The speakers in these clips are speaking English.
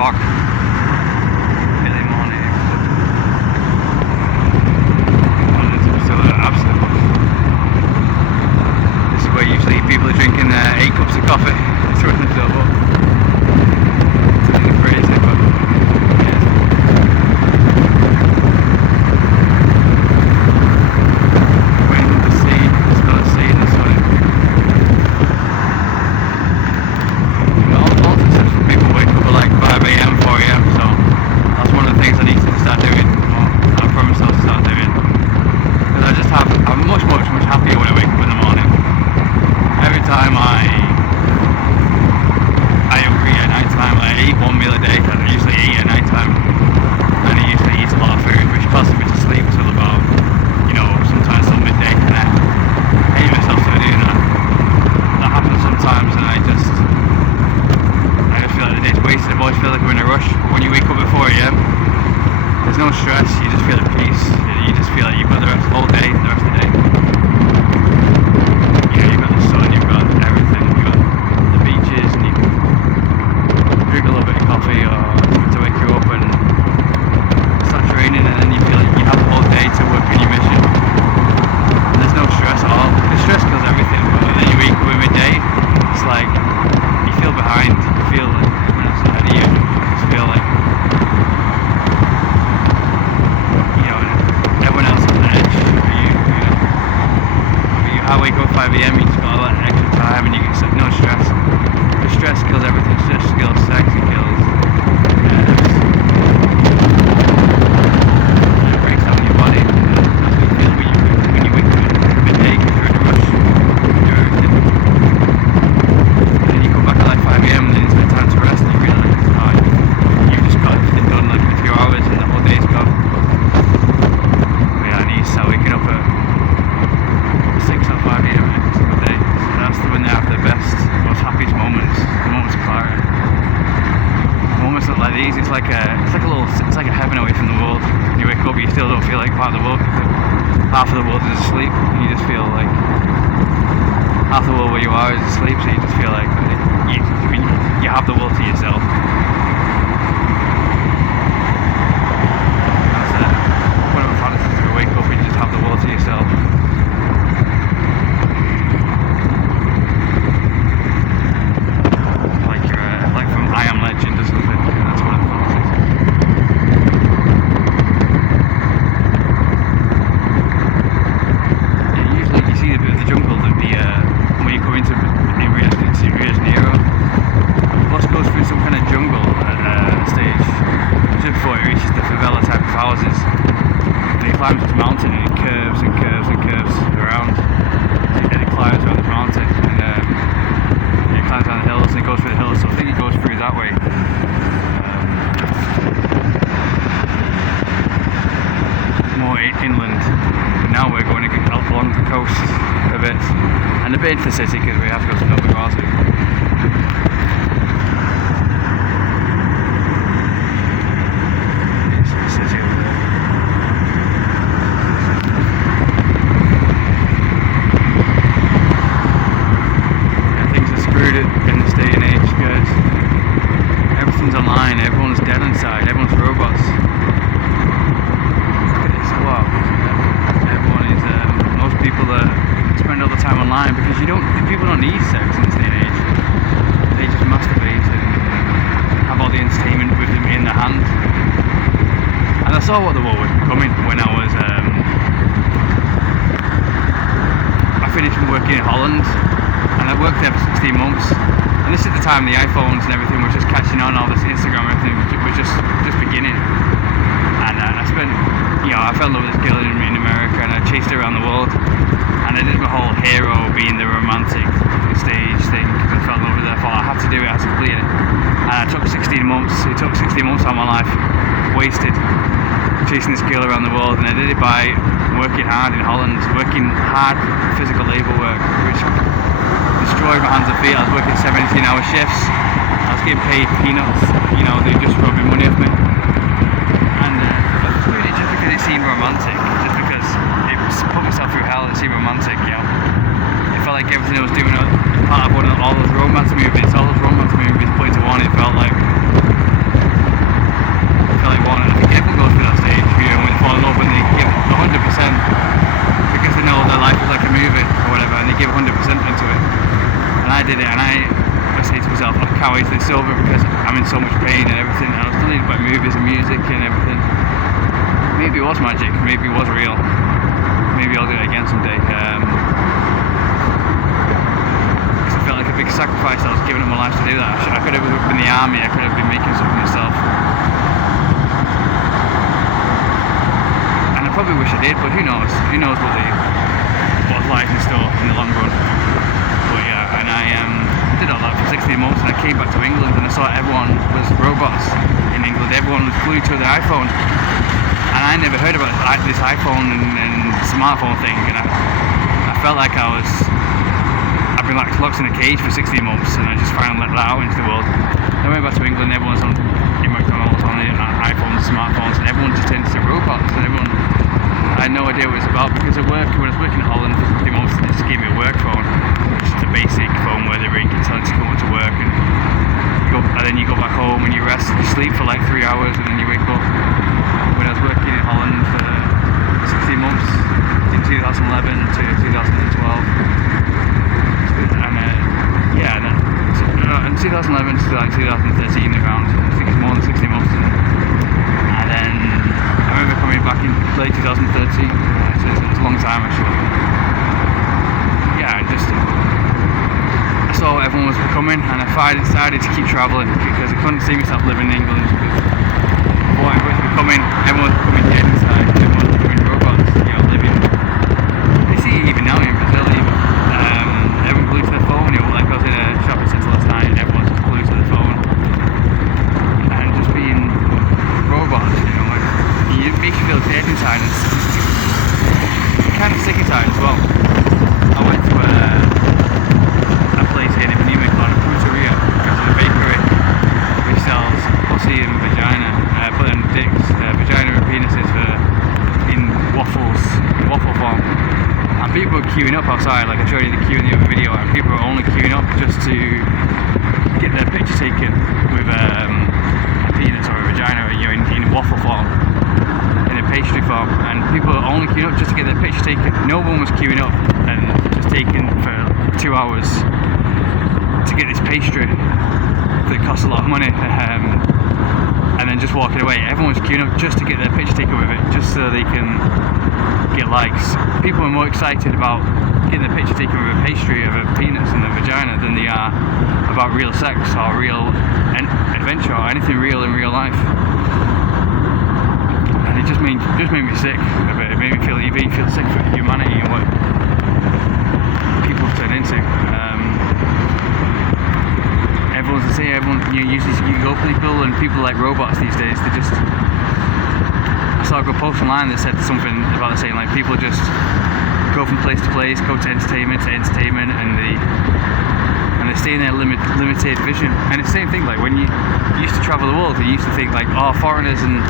fog. Early morning. And it's still absolute. This is where usually people are drinking 8 cups of coffee. It's running the double. It's really crazy, but yeah. Waiting to see, it's got a sea in the sun. All successful people wake up at like 5 AM, 4 AM, so that's one of the things I need to start doing. I promise I'll start doing. Because I'm much happier when I wake up in the morning. Every time I agree at night time, I eat one meal a day, and I usually eat at night time, and I usually eat a lot of food, which causes me to sleep till about, sometimes till midday, and I hate myself for doing that. That happens sometimes, and I just feel like the day's wasted. I always feel like we're in a rush. But when you wake up at 4 AM, there's no stress, you just feel at peace. You just feel like you've got the whole day, the rest of the day. You've got the sun, you've got everything, you've got the beaches, and you can drink a little bit of coffee or to wake you up, and it starts raining, and then you feel like you have the whole day to work on your mission. And there's no stress at all. The stress kills everything, but then you wake up at midday, it's like you feel behind, you feel like everyone else ahead of you, you just feel like everyone else has an edge for you. I wake up 5 AM, you just got a lot of extra time, and you get no stress. The stress kills everything. Stress kills sex, it kills it breaks down your body. That's what you feel when you wake up at midday, because you're in a rush. You're everything. And then you come back at like 5 AM, and then it's time to rest, and you realise you've just got everything done like in a few hours, and the whole day's gone. I need to start waking up at 6 or 5 AM every single day. That's when they have the best, most happiest moments, the moments of clarity. Moments like these, it's like a heaven away from the world. You wake up, you still don't feel like part of the world, because half of the world is asleep, and you just feel like half the world where you are is asleep, so you just feel like you have the world to yourself. Wake up and you just have the world to yourself. Like from I Am Legend or something. That's what it feels like. Yeah, usually you see the jungle, when you come into Rio de Janeiro, the bus goes through some kind of jungle at a stage just before it reaches the favela type of houses. And it climbs this mountain, and it curves and curves and curves around, and it climbs around this mountain, and it climbs down the hills, and it goes through the hills, so I think it goes through that way. More inland, but now we're going along the coast a bit, and a bit into the city, because we have to go to Nova Gazia. In this day and age, guys, everything's online, everyone's dead inside, everyone's robots. Look at this, wow. Everyone is, most people spend all the time online, because people don't need sex in this day and age. They just masturbate and have all the entertainment with them in their hand. And I saw what the world was becoming when I finished working in Holland. And I worked there for 16 months, and this is the time the iPhones and everything was just catching on, all this Instagram and everything was just beginning. And I spent, I fell in love with this girl in America, and I chased her around the world, and I did my whole hero being the romantic stage thing, because I fell in love with her. I thought I had to do it, I had to complete it. And it took 16 months out of my life, wasted, chasing this girl around the world, and I did it by working hard in Holland, working hard physical labour work, which destroyed my hands and feet. I was working 17-hour shifts. I was getting paid peanuts. They just rubbing money off me. And I was doing it just because it seemed romantic. Just because it put myself through hell and it seemed romantic, It felt like everything I was doing was part of all those romance movies. All those romance movies put into one. It felt like music and everything. Maybe it was magic, maybe it was real. Maybe I'll do it again someday. Because I felt like a big sacrifice. I was giving up my life to do that. I could have been in the army, I could have been making something myself. And I probably wish I did, but who knows? Who knows what lies in store in the long run. But yeah, and I did all that for 16 months, and I came back to England and I saw everyone was robots in England. Everyone was glued to their iPhone. And I never heard about this iPhone and smartphone thing, and I felt like I've been like locked in a cage for 16 months, and I just finally let that out into the world. I went back to England, everyone's on in McDonald's on iPhones, smartphones, and everyone just turned into robots, and everyone, I had no idea what it was about, because when I was working in Holland for 16 months, they just gave me a work phone, just a basic phone where they ring and tell you to come to work, and then you go back home and you rest, you sleep for like 3 hours, and then you wake up. When I was working in Holland for 16 months in 2011 to 2012, and then in 2011 to like 2013 around, I think it's more than 16 months, and then I remember coming back in late 2013, so it's a long time actually. Yeah, I saw what everyone was becoming, and I decided to keep travelling because I couldn't see myself living in England. What it was becoming, everyone's becoming dead inside, everyone's becoming robots, living. You see it even now in Brazil, everyone glued to their phone, like I was in a shopping centre last night and everyone's just glued to their phone. And just being robots, it makes you feel dead inside, and it's kind of sick inside as well. I went to a place here in Munich called Pizzeria, which is a bakery which sells pussy and vagina, putting dicks, vagina and penises in waffle form. And people are queuing up outside, like I showed you the queue in the other video, and people are only queuing up just to get their picture taken with a penis or a vagina, in waffle form, in a pastry form, and people are only queuing up just to get their picture taken. No one was queuing up and just taking for 2 hours to get this pastry that costs a lot of money, and then just walking away. Everyone's queuing up just to get their picture taken with it, just so they can get likes. People are more excited about getting their picture taken with a pastry of a penis and a vagina than they are about real sex or real adventure or anything real in real life. And it just made me sick a bit. It made me feel sick for humanity and what people have turned into. Everyone's the same. You go people and people like robots these days. I saw a good post online that said something about saying like people just go from place to place, go to entertainment, and they stay in their limited vision. And it's the same thing. Like when you used to travel the world, you used to think like, foreigners and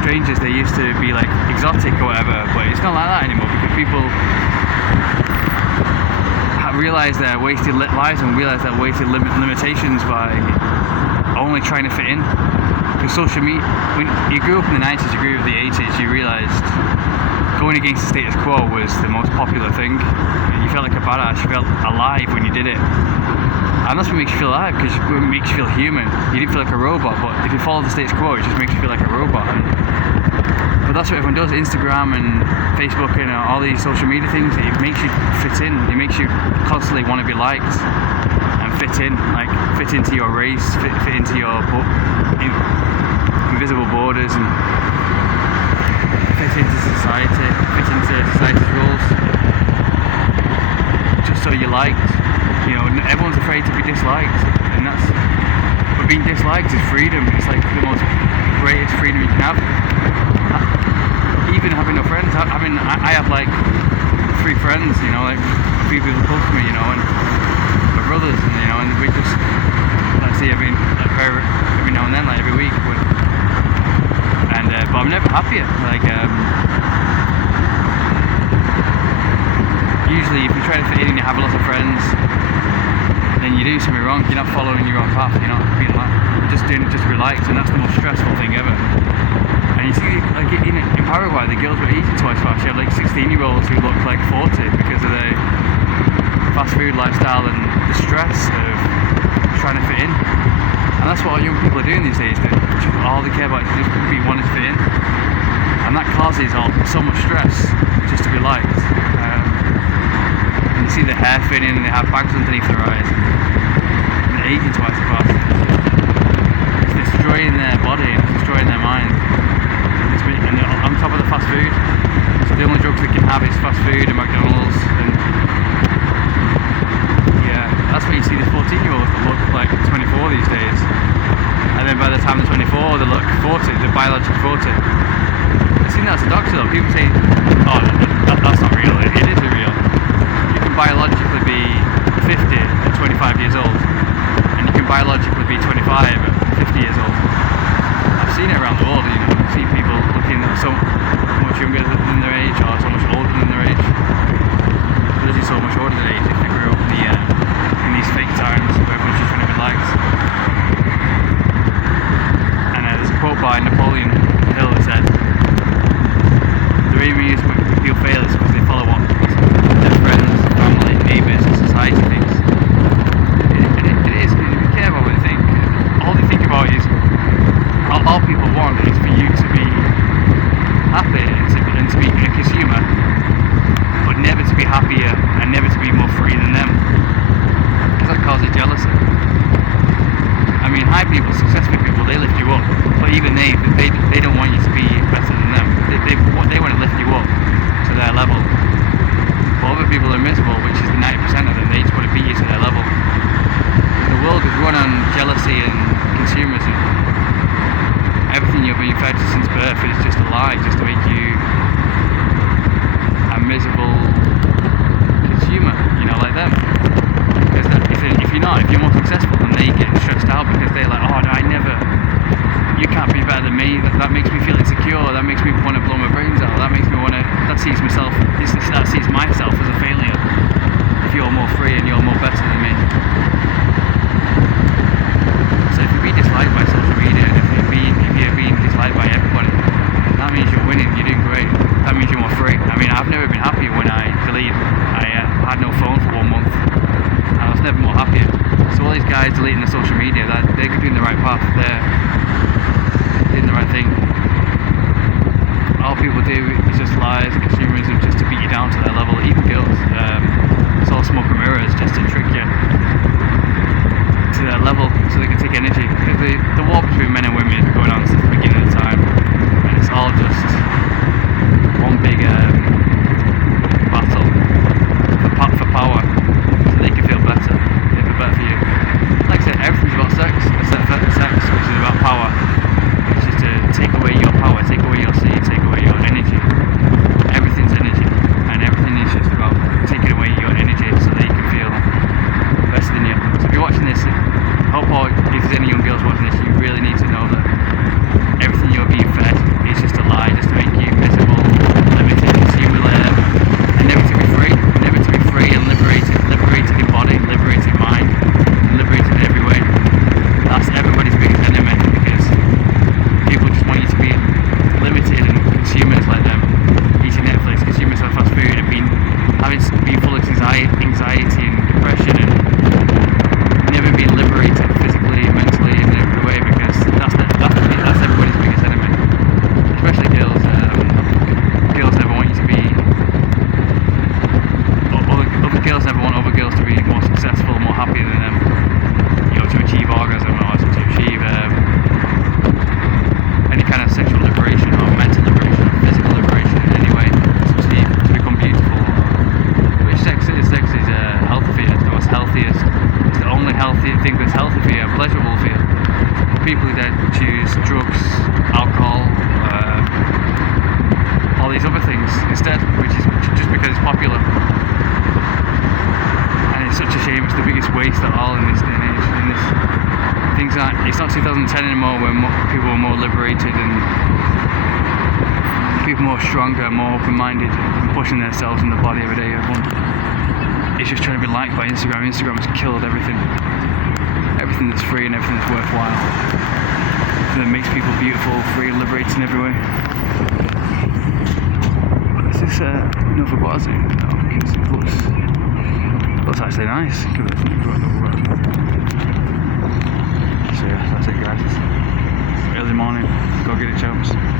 strangers, they used to be like exotic or whatever. But it's not like that anymore, because people realize their wasted lives and realize their wasted limitations by only trying to fit in. Because social media, when you grew up in the 90s, you grew up in the 80s, you realized going against the status quo was the most popular thing. You felt like a badass, you felt alive when you did it. And that's what makes you feel alive, because it makes you feel human. You didn't feel like a robot, but if you follow the status quo, it just makes you feel like a robot. But that's what everyone does. Instagram and Facebook and all these social media things, it makes you fit in. It makes you constantly want to be liked and fit in, like fit into your race, fit into your invisible borders, and fit into society, fit into society's rules, just so you're liked. Everyone's afraid to be disliked, and but being disliked is freedom. It's like the most greatest freedom you can have. Even having no friends. I have like 3 friends, like 3 people close to me, and my brothers, and we just see every now and then, like every week. But I'm never happier. Usually, if you try to fit in and you have a lot of friends, then you do something wrong. You're not following your own path. You're not being just doing it just relaxed, and that's the most stressful thing ever. And you see, like in Paraguay, the girls were eating twice fast. You have like 16-year-olds who look like 40 because of the fast food lifestyle and the stress of trying to fit in. And that's what young people are doing these days. All they care about is just wanting to fit in. And that causes so much stress just to be liked. And you see the hair thinning and they have bags underneath their eyes. And they're aging twice as fast. It's destroying their body and it's destroying their mind. And on top of the fast food. So the only drugs they can have is fast food and McDonald's. And yeah, that's why you see the 14-year-olds that look like 24 these days. And then by the time they're 24, they look 40, they're biologically 40. I've seen that as a doctor though. People say, oh, that's not real. It isn't real. You can biologically be 50 at 25 years old, and you can biologically be 25 at 50 years old. I've seen it around the world. You know, I've seen people looking so much younger than their age, or so much older than their age. Literally so much older than their age if they grew up in these fake times where everyone's just trying to be liked. And there's a quote by Napoleon Hill that said, "The reason people fail is because they follow what their friends, family, neighbours, and society thinks." It is. If you care about what they think, all they think about is all people want is for you to be happy and to be a consumer, but never to be happier and never to be more free than them, because that causes jealousy. I mean, high people, successful people, they lift you up, but even they don't want you to be better than them. They want to lift you up to their level. But other people are miserable, which is the 90% of them. They just want to beat you to their level. The world is run on jealousy and consumerism. Everything you're being fed since birth is just a lie, just to make you a miserable consumer, you know, like them. Because if you're more successful, then they get stressed out because they're like, oh no, you can't be better than me. That makes me feel insecure. That makes me want to blow my brains out. That sees myself as a failure. If you're more free and you're more better than me. So if you're being disliked by social media, if you're being disliked by everybody, that means you're winning. You're doing great. That means you're more free. I mean, I've never been happy when I deleted. I had no phone for 1 month. I was never more happier. So all these guys deleting the social media, they're doing the right path. They're doing the right thing. All people do is just lies and consumerism just to beat you down to their level. Even girls, it's all smoke and mirrors just to trick you to their level so they can take energy. Because the war between men and women has been going on since the beginning of the time, and it's all just one big battle for power. They can feel better. They feel better for you. Like I said, everything's about sex, except for sex, which is about power. Which is to take away your power, take away your seed, take away your energy. Everything's energy, and everything is just about taking away your energy so that you can feel better than you. So if you're watching this, I hope if there's any young girls watching this, you really need to know that everything you're being fed is just a lie, just to make you miserable, limited, consumer, and never to be free. And liberated in body, liberated mind, liberated in every way. That's everybody's biggest enemy, because people just want you to be limited and consumers like them, eating Netflix, consuming some fast food, and being full of anxiety and depression, and never being liberated physically, mentally, in every way, because that's everybody's biggest enemy, especially girls. Girls never want you to be. Girls never want other girls to be more successful, more happy than them, you know, to achieve orgasm or to achieve any kind of sexual liberation or mental liberation or physical liberation in any way, to become beautiful. Which sex is healthy. It's the most healthiest. It's the only healthy thing that's healthy for you, pleasurable for you. People who then choose drugs, alcohol, all these other things instead, which is just because it's popular. It's such a shame. It's the biggest waste at all in this day and age. It's not 2010 anymore, where people are more liberated and people more stronger, more open-minded, and pushing themselves in the body every day. Everyone is just trying to be liked by Instagram. Instagram has killed everything that's free and everything that's worthwhile. And it makes people beautiful, free, and liberated in every way. But this is Nova Guazi. Looks actually nice. So So yeah, that's it guys. Early morning, go get it chaps.